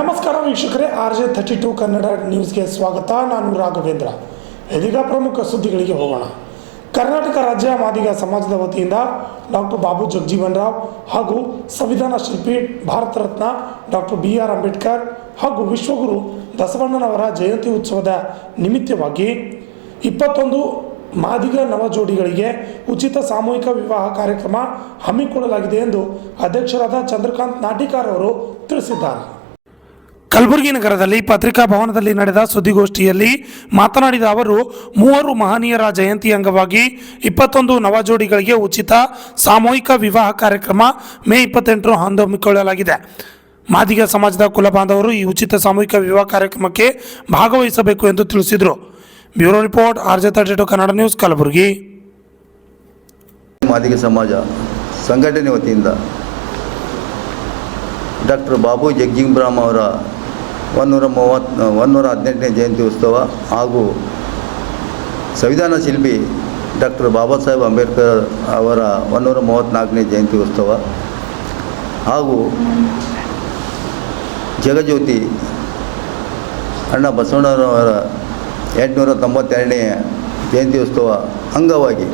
ನಮಸ್ಕಾರ ವೀಕ್ಷಕರೇ, RJ32 ಕನ್ನಡ ನ್ಯೂಸ್ಗೆ ಸ್ವಾಗತ. ನಾನು ರಾಘವೇಂದ್ರ. ಇದೀಗ ಪ್ರಮುಖ ಸುದ್ದಿಗಳಿಗೆ ಹೋಗೋಣ. ಕರ್ನಾಟಕ ರಾಜ್ಯ ಮಾದಿಗ ಸಮಾಜದ ವತಿಯಿಂದ ಡಾಕ್ಟರ್ ಬಾಬು ಜಗಜೀವನ್ ರಾವ್ ಹಾಗೂ ಸಂವಿಧಾನ ಶಿಲ್ಪಿ ಭಾರತ ರತ್ನ ಡಾಕ್ಟರ್ BR ಅಂಬೇಡ್ಕರ್ ಹಾಗೂ ವಿಶ್ವಗುರು ಬಸವಣ್ಣನವರ ಜಯಂತಿ ಉತ್ಸವದ ನಿಮಿತ್ತವಾಗಿ 21 ಮಾದಿಗ ನವ ಜೋಡಿಗಳಿಗೆ ಉಚಿತ ಸಾಮೂಹಿಕ ವಿವಾಹ ಕಾರ್ಯಕ್ರಮ ಹಮ್ಮಿಕೊಳ್ಳಲಾಗಿದೆ ಎಂದು ಅಧ್ಯಕ್ಷರಾದ ಚಂದ್ರಕಾಂತ್ ನಾಟಿಕಾರ್ ಅವರು ತಿಳಿಸಿದ್ದಾರೆ. ಕಲಬುರಗಿ ನಗರದಲ್ಲಿ ಪತ್ರಿಕಾ ಭವನದಲ್ಲಿ ನಡೆದ ಸುದ್ದಿಗೋಷ್ಠಿಯಲ್ಲಿ ಮಾತನಾಡಿದ ಅವರು, 3 ಮಹನೀಯರ ಜಯಂತಿ ಅಂಗವಾಗಿ 21 ನವ ಜೋಡಿಗಳಿಗೆ ಉಚಿತ ಸಾಮೂಹಿಕ ವಿವಾಹ ಕಾರ್ಯಕ್ರಮ ಮೇ 28 ಹಮ್ಮಿಕೊಳ್ಳಲಾಗಿದೆ. ಮಾದಿಗ ಸಮಾಜದ ಕುಲ ಬಾಂಧವರು ಈ ಉಚಿತ ಸಾಮೂಹಿಕ ವಿವಾಹ ಕಾರ್ಯಕ್ರಮಕ್ಕೆ ಭಾಗವಹಿಸಬೇಕು ಎಂದು ತಿಳಿಸಿದರು. Bureau report, RJ32 Kannada news, Kalaburagi. Madiga ಸಮಾಜ ಸಂಘಟನೆ ವತಿಯಿಂದ ಡಾಕ್ಟರ್ ಬಾಬು ಜಗಜೀವನ್ ಅವರ 118ನೇ ಜಯಂತಿ ಉತ್ಸವ ಹಾಗೂ ಸಂವಿಧಾನ ಶಿಲ್ಪಿ ಡಾಕ್ಟರ್ ಬಾಬಾ ಸಾಹೇಬ್ ಅಂಬೇಡ್ಕರ್ ಅವರ 134ನೇ ಜಯಂತಿ ಉತ್ಸವ ಹಾಗೂ ಜಗಜ್ಯೋತಿ ಅಣ್ಣ ಬಸವಣ್ಣನವರ 892ನೇ ಜಯಂತಿ ಉತ್ಸವ ಅಂಗವಾಗಿ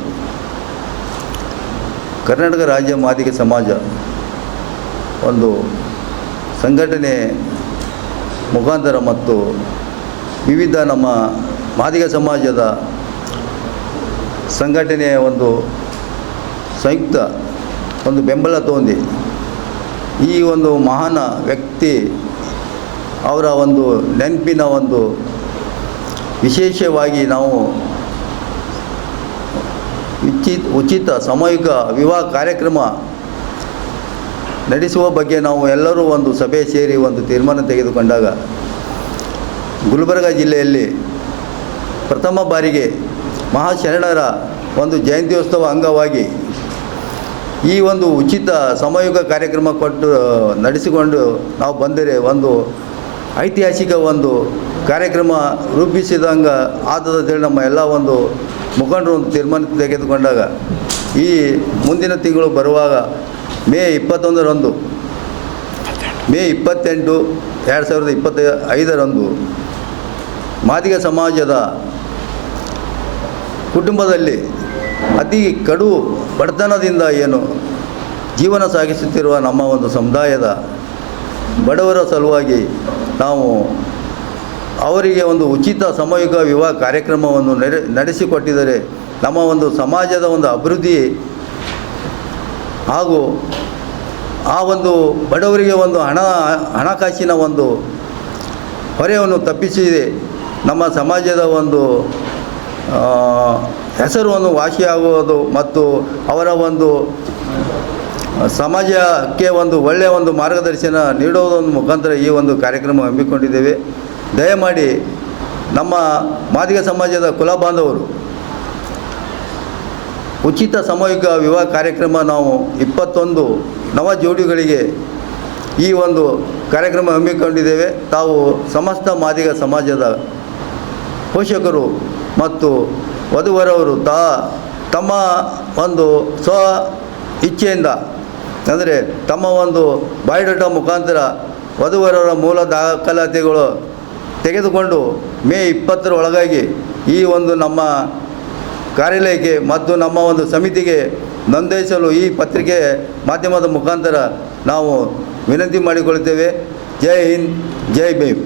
ಕರ್ನಾಟಕ ರಾಜ್ಯ ಮಾದಿಗ ಸಮಾಜ ಒಂದು ಸಂಘಟನೆ ಮುಖಾಂತರ ಮತ್ತು ವಿವಿಧ ನಮ್ಮ ಮಾದಿಗ ಸಮಾಜದ ಸಂಘಟನೆಯ ಒಂದು ಸಂಯುಕ್ತ ಒಂದು ಬೆಂಬಲ ತೋಂದಿ ಈ ಒಂದು ಮಹಾನ್ ವ್ಯಕ್ತಿ ಅವರ ಒಂದು ನೆನಪಿನ ಒಂದು ವಿಶೇಷವಾಗಿ ನಾವು ಉಚಿತ ಸಾಮೂಹಿಕ ವಿವಾಹ ಕಾರ್ಯಕ್ರಮ ನಡೆಸುವ ಬಗ್ಗೆ ನಾವು ಎಲ್ಲರೂ ಒಂದು ಸಭೆ ಸೇರಿ ಒಂದು ತೀರ್ಮಾನ ತೆಗೆದುಕೊಂಡಾಗ ಗುಲ್ಬರ್ಗ ಜಿಲ್ಲೆಯಲ್ಲಿ ಪ್ರಥಮ ಬಾರಿಗೆ ಮಹಾಶರಣರ ಒಂದು ಜಯಂತ್ಯೋತ್ಸವ ಅಂಗವಾಗಿ ಈ ಒಂದು ಉಚಿತ ಸಾಮೂಹಿಕ ಕಾರ್ಯಕ್ರಮ ನಡೆಸಿಕೊಂಡು ನಾವು ಬಂದರೆ ಒಂದು ಐತಿಹಾಸಿಕ ಒಂದು ಕಾರ್ಯಕ್ರಮ ರೂಪಿಸಿದಂಗೆ ಆದದಂತೇಳಿ ನಮ್ಮ ಎಲ್ಲ ಒಂದು ಮುಖಂಡರು ಒಂದು ತೀರ್ಮಾನ ತೆಗೆದುಕೊಂಡಾಗ ಈ ಮುಂದಿನ ತಿಂಗಳು ಬರುವಾಗ ಮೇ 28 2025 ಮಾದಿಗ ಸಮಾಜದ ಕುಟುಂಬದಲ್ಲಿ ಅತಿ ಕಡು ಬಡತನದಿಂದ ಏನು ಜೀವನ ಸಾಗಿಸುತ್ತಿರುವ ನಮ್ಮ ಒಂದು ಸಮುದಾಯದ ಬಡವರ ಸಲುವಾಗಿ ನಾವು ಅವರಿಗೆ ಒಂದು ಉಚಿತ ಸಾಮೂಹಿಕ ವಿವಾಹ ಕಾರ್ಯಕ್ರಮವನ್ನು ನಡೆಸಿಕೊಟ್ಟಿದರೆ ನಮ್ಮ ಒಂದು ಸಮಾಜದ ಒಂದು ಅಭಿವೃದ್ಧಿ ಹಾಗೂ ಆ ಒಂದು ಬಡವರಿಗೆ ಒಂದು ಹಣಕಾಸಿನ ಒಂದು ಹೊರೆಯನ್ನು ತಪ್ಪಿಸಿದೆ ನಮ್ಮ ಸಮಾಜದ ಒಂದು ಹೆಸರನ್ನು ವಾಸಿಯಾಗುವುದು ಮತ್ತು ಅವರ ಒಂದು ಸಮಾಜಕ್ಕೆ ಒಂದು ಒಳ್ಳೆಯ ಒಂದು ಮಾರ್ಗದರ್ಶನ ನೀಡುವುದೊಂದು ಮುಖಾಂತರ ಈ ಒಂದು ಕಾರ್ಯಕ್ರಮ ಹಮ್ಮಿಕೊಂಡಿದ್ದೇವೆ. ದಯಮಾಡಿ ನಮ್ಮ ಮಾದಿಗ ಸಮಾಜದ ಕುಲ ಬಾಂಧವರು ಉಚಿತ ಸಾಮೂಹಿಕ ವಿವಾಹ ಕಾರ್ಯಕ್ರಮ ನಾವು 21 ನವ ಜೋಡಿಗಳಿಗೆ ಈ ಒಂದು ಕಾರ್ಯಕ್ರಮ ಹಮ್ಮಿಕೊಂಡಿದ್ದೇವೆ. ತಾವು ಸಮಸ್ತ ಮಾದಿಗ ಸಮಾಜದ ಪೋಷಕರು ಮತ್ತು ವಧುವರವರು ತಮ್ಮ ಒಂದು ಸ್ವ ಇಚ್ಛೆಯಿಂದ ಅಂದರೆ ತಮ್ಮ ಒಂದು ಬಯೋಡಾಟಾ ಮುಖಾಂತರ ವಧುವರರ ಮೂಲ ದಾಖಲಾತಿಗಳು ತೆಗೆದುಕೊಂಡು ಮೇ 20 ಒಳಗಾಗಿ ಈ ಒಂದು ನಮ್ಮ ಕಾರ್ಯಾಲಯಕ್ಕೆ ಮತ್ತು ನಮ್ಮ ಒಂದು ಸಮಿತಿಗೆ ನೋಂದಾಯಿಸಲು ಈ ಪತ್ರಿಕೆ ಮಾಧ್ಯಮದ ಮುಖಾಂತರ ನಾವು ವಿನಂತಿ ಮಾಡಿಕೊಳ್ಳುತ್ತೇವೆ. ಜೈ ಹಿಂದ್, ಜೈ ಭೀಮ್.